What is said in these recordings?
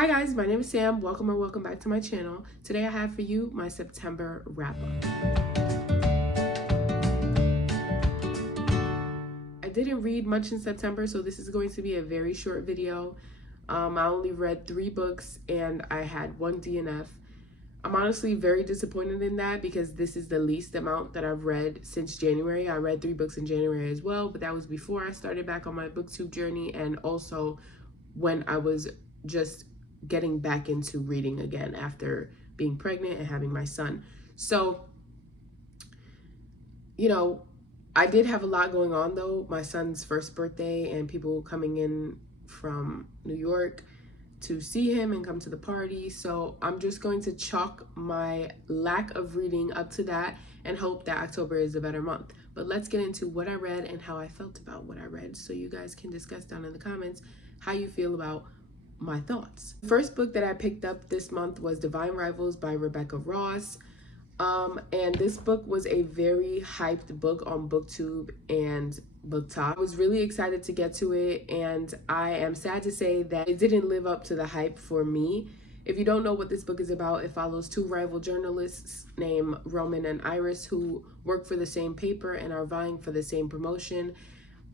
Hi guys, my name is Sam. Welcome back to my channel. Today I have for you my September wrap-up. I didn't read much in September, so this is going to be a very short video. I only read 3 books and I had 1 DNF. I'm honestly very disappointed in that because this is the least amount that I've read since January. I read 3 books in January as well, but that was before I started back on my booktube journey and also when I was just getting back into reading again after being pregnant and having my son. So, I did have a lot going on though. My son's first birthday and people coming in from New York to see him and come to the party. So I'm just going to chalk my lack of reading up to that and hope that October is a better month. But let's get into what I read and how I felt about what I read so you guys can discuss down in the comments how you feel about my thoughts. The first book that I picked up this month was Divine Rivals by Rebecca Ross. And this book was a very hyped book on BookTube and BookTok. I was really excited to get to it, and I am sad to say that it didn't live up to the hype for me. If you don't know what this book is about, it follows 2 rival journalists named Roman and Iris who work for the same paper and are vying for the same promotion.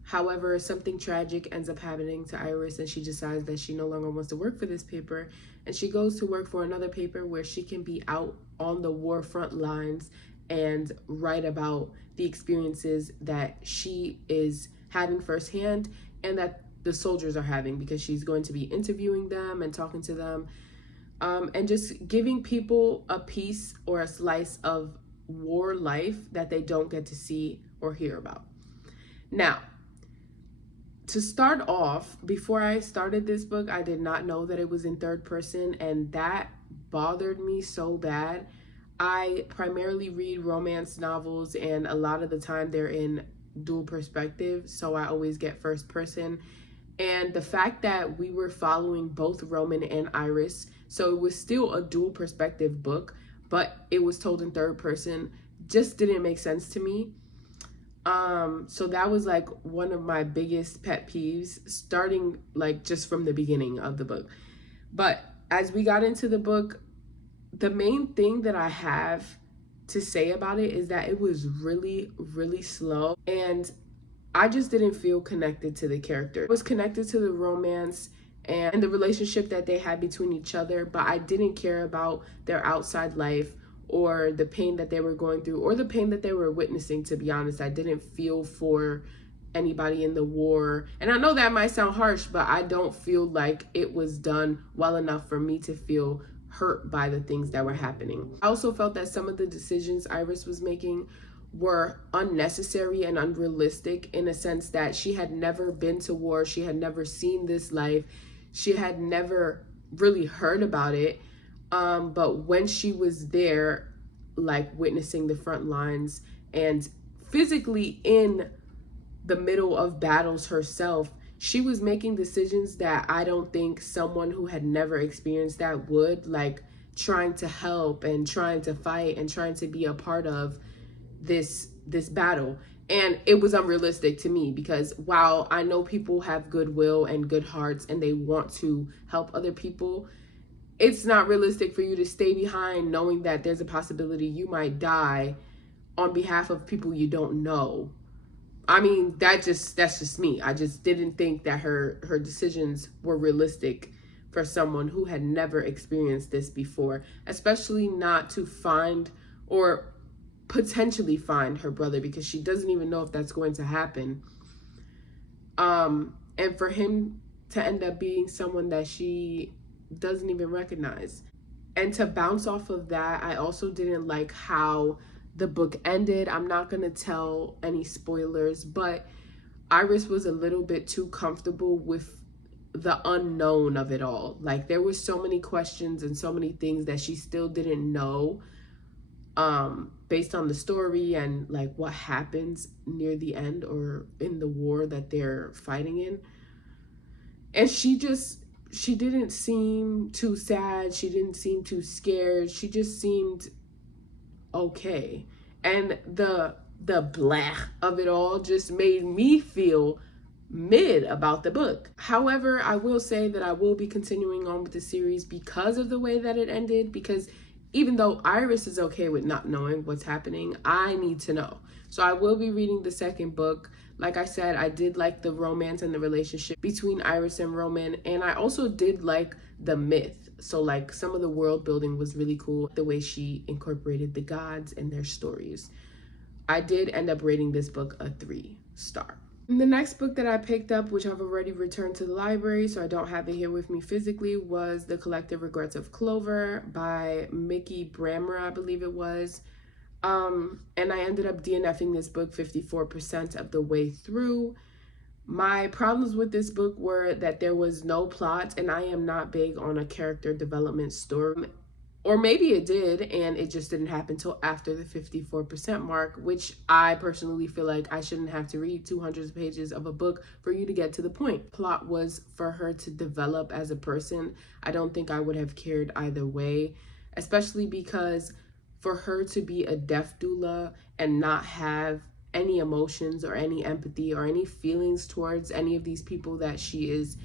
However, something tragic ends up happening to Iris and she decides that she no longer wants to work for this paper, and she goes to work for another paper where she can be out on the war front lines and write about the experiences that she is having firsthand and that the soldiers are having, because she's going to be interviewing them and talking to them and just giving people a piece or a slice of war life that they don't get to see or hear about. Now, to start off, before I started this book, I did not know that it was in 3rd person, and that bothered me so bad. I primarily read romance novels, and a lot of the time they're in dual perspective, so I always get 1st person. And the fact that we were following both Roman and Iris, so it was still a dual perspective book, but it was told in 3rd person, just didn't make sense to me. So that was like one of my biggest pet peeves, starting like just from the beginning of the book. But as we got into the book, the main thing that I have to say about it is that it was really, really slow, and I just didn't feel connected to the character. I was connected to the romance and the relationship that they had between each other, but I didn't care about their outside life or the pain that they were going through or the pain that they were witnessing, to be honest. I didn't feel for anybody in the war. And I know that might sound harsh, but I don't feel like it was done well enough for me to feel hurt by the things that were happening. I also felt that some of the decisions Iris was making were unnecessary and unrealistic, in a sense that she had never been to war, she had never seen this life, she had never really heard about it. But when she was there, like witnessing the front lines and physically in the middle of battles herself, she was making decisions that I don't think someone who had never experienced that would, like trying to help and trying to fight and trying to be a part of this battle. And it was unrealistic to me, because while I know people have goodwill and good hearts and they want to help other people, it's not realistic for you to stay behind knowing that there's a possibility you might die on behalf of people you don't know. I mean, that's just me. I just didn't think that her decisions were realistic for someone who had never experienced this before, especially not to find or potentially find her brother, because she doesn't even know if that's going to happen. And for him to end up being someone that she doesn't even recognize. And to bounce off of that, I also didn't like how the book ended. I'm not going to tell any spoilers, but Iris was a little bit too comfortable with the unknown of it all. Like, there were so many questions and so many things that she still didn't know, based on the story and like what happens near the end or in the war that they're fighting in. And she didn't seem too sad. She didn't seem too scared. She just seemed okay. And the blah of it all just made me feel mid about the book. However, I will say that I will be continuing on with the series because of the way that it ended, because even though Iris is okay with not knowing what's happening, I need to know. So I will be reading the second book. Like I said, I did like the romance and the relationship between Iris and Roman, and I also did like the myth. So like some of the world building was really cool, the way she incorporated the gods and their stories. I did end up rating this book a 3-star. The next book that I picked up, which I've already returned to the library, so I don't have it here with me physically, was The Collective Regrets of Clover by Mickey Brammer, I believe it was. And I ended up DNFing this book 54% of the way through. My problems with this book were that there was no plot, and I am not big on a character development story. Or maybe it did, and it just didn't happen till after the 54% mark, which I personally feel like I shouldn't have to read 200 pages of a book for you to get to the point. Plot was for her to develop as a person. I don't think I would have cared either way, especially because for her to be a death doula and not have any emotions or any empathy or any feelings towards any of these people that she is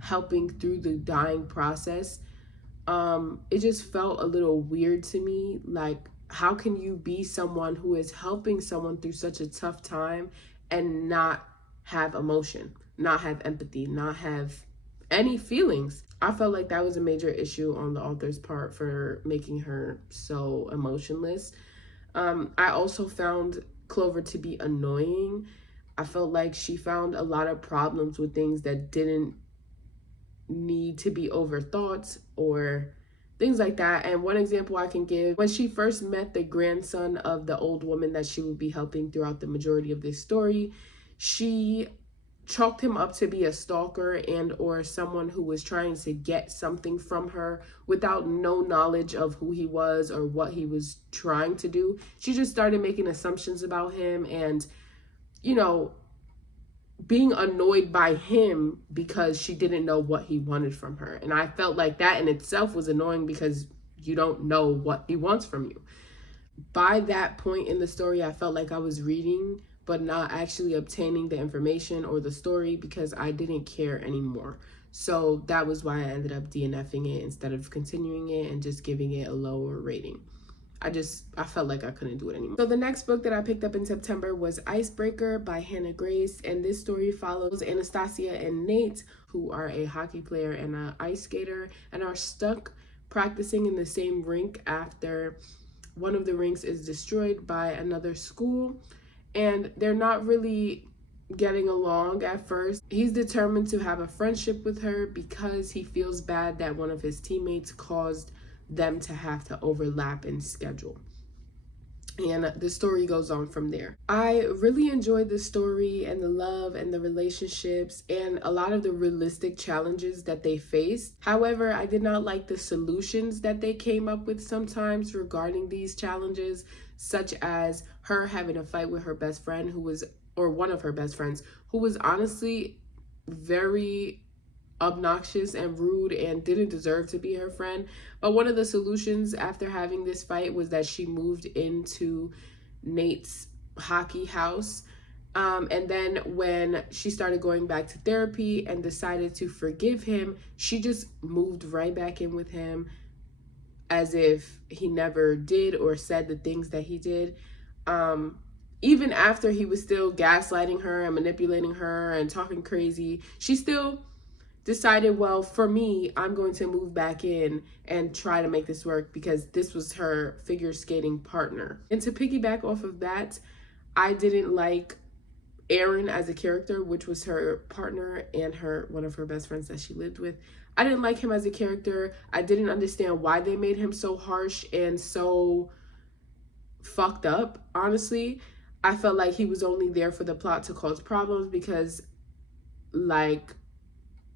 helping through the dying process, it just felt a little weird to me. Like, how can you be someone who is helping someone through such a tough time and not have emotion, not have empathy, not have any feelings? I felt like that was a major issue on the author's part for making her so emotionless. I also found Clover to be annoying. I felt like she found a lot of problems with things that didn't need to be overthought or things like that. And one example I can give, when she first met the grandson of the old woman that she would be helping throughout the majority of this story, she chalked him up to be a stalker and or someone who was trying to get something from her without no knowledge of who he was or what he was trying to do. She just started making assumptions about him and, you know, being annoyed by him because she didn't know what he wanted from her. And I felt like that in itself was annoying because you don't know what he wants from you. By that point in the story, I felt like I was reading but not actually obtaining the information or the story because I didn't care anymore. So that was why I ended up DNFing it instead of continuing it and just giving it a lower rating. I felt like I couldn't do it anymore. So the next book that I picked up in September was Icebreaker by Hannah Grace. And this story follows Anastasia and Nate, who are a hockey player and an ice skater, and are stuck practicing in the same rink after one of the rinks is destroyed by another school. And they're not really getting along at first. He's determined to have a friendship with her because he feels bad that one of his teammates caused them to have to overlap in schedule. And the story goes on from there. I really enjoyed the story and the love and the relationships and a lot of the realistic challenges that they faced. However, I did not like the solutions that they came up with sometimes regarding these challenges, such as her having a fight with her best friend or one of her best friends, who was honestly very obnoxious and rude and didn't deserve to be her friend. But one of the solutions after having this fight was that she moved into Nate's hockey house. And then when she started going back to therapy and decided to forgive him, she just moved right back in with him as if he never did or said the things that he did. Even after he was still gaslighting her and manipulating her and talking crazy, she still decided, well, for me, I'm going to move back in and try to make this work because this was her figure skating partner. And to piggyback off of that, I didn't like Aaron as a character, which was her partner and one of her best friends that she lived with. I didn't like him as a character. I didn't understand why they made him so harsh and so fucked up, honestly. I felt like he was only there for the plot to cause problems because, like,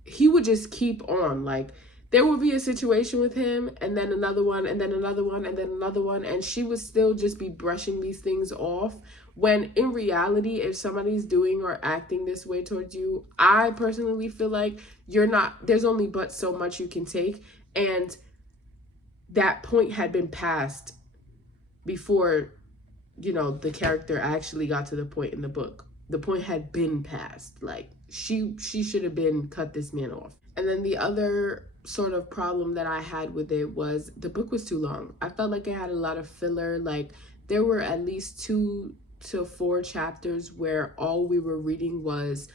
he would just keep on. Like, there would be a situation with him and then another one and then another one and then another one, and she would still just be brushing these things off, when in reality, if somebody's doing or acting this way towards you, I personally feel like there's only but so much you can take, and that point had been passed before, the character actually got to the point in the book. The point had been passed. Like, she should have been cut this man off. And then the other sort of problem that I had with it was the book was too long. I felt like it had a lot of filler. Like there were at least 2 to 4 chapters where all we were reading was,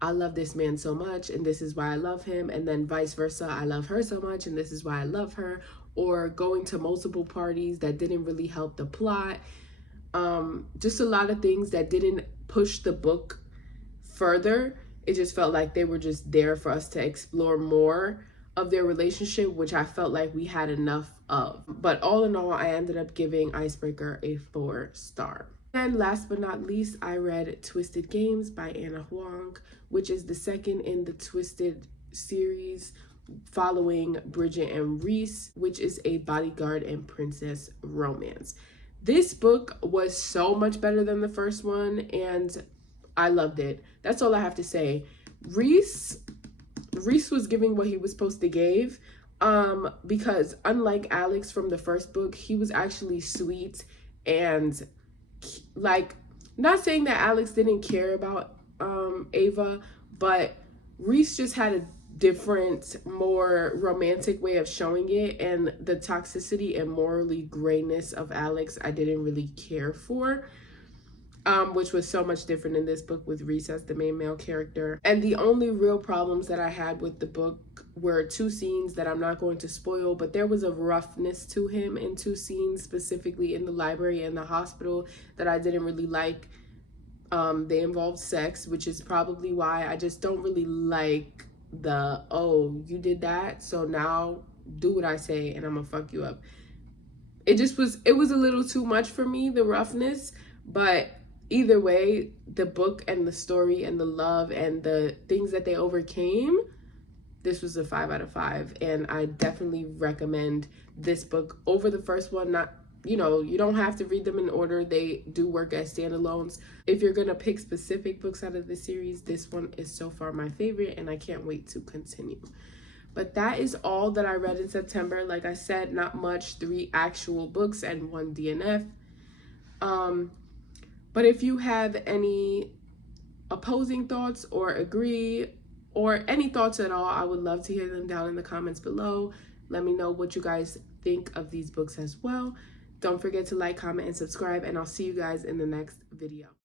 I love this man so much and this is why I love him, and then vice versa, I love her so much and this is why I love her, or going to multiple parties that didn't really help the plot. Just a lot of things that didn't push the book further. It just felt like they were just there for us to explore more of their relationship, which I felt like we had enough of. But all in all, I ended up giving Icebreaker a 4-star. And last but not least, I read Twisted Games by Anna Huang, which is the second in the Twisted series following Bridget and Reese, which is a bodyguard and princess romance. This book was so much better than the first one, and I loved it. That's all I have to say. Reese was giving what he was supposed to give, because unlike Alex from the first book, he was actually sweet and like, not saying that Alex didn't care about Ava, but Reese just had a different, more romantic way of showing it, and the toxicity and morally grayness of Alex I didn't really care for, which was so much different in this book with Reese as the main male character. And the only real problems that I had with the book were 2 scenes that I'm not going to spoil, but there was a roughness to him in 2 scenes, specifically in the library and the hospital, that I didn't really like. They involved sex, which is probably why I just don't really like the, oh, you did that, so now do what I say and I'm gonna fuck you up. It was a little too much for me, the roughness. But either way, the book and the story and the love and the things that they overcame, this was a 5 out of 5, and I definitely recommend this book over the first one. Not, you don't have to read them in order. They do work as standalones. If you're gonna pick specific books out of the series, this one is so far my favorite, and I can't wait to continue. But that is all that I read in September. Like I said, not much, 3 actual books and 1 DNF. But if you have any opposing thoughts or agree, or any thoughts at all, I would love to hear them down in the comments below. Let me know what you guys think of these books as well. Don't forget to like, comment, and subscribe, and I'll see you guys in the next video.